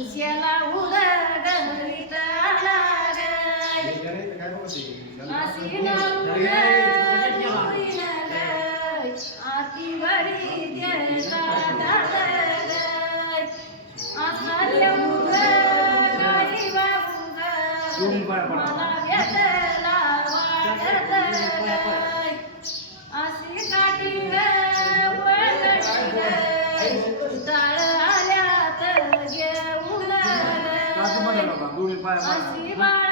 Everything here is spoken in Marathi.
उश्याला उलगडीत आला ग आसीन उलगडीन ग आती वरी गेला दादर आसाल्या उलगडी बाबू ग मला भेटला वाटत ग आसी काठी ग ताळ आल्यात घेऊन ग आसी बाळ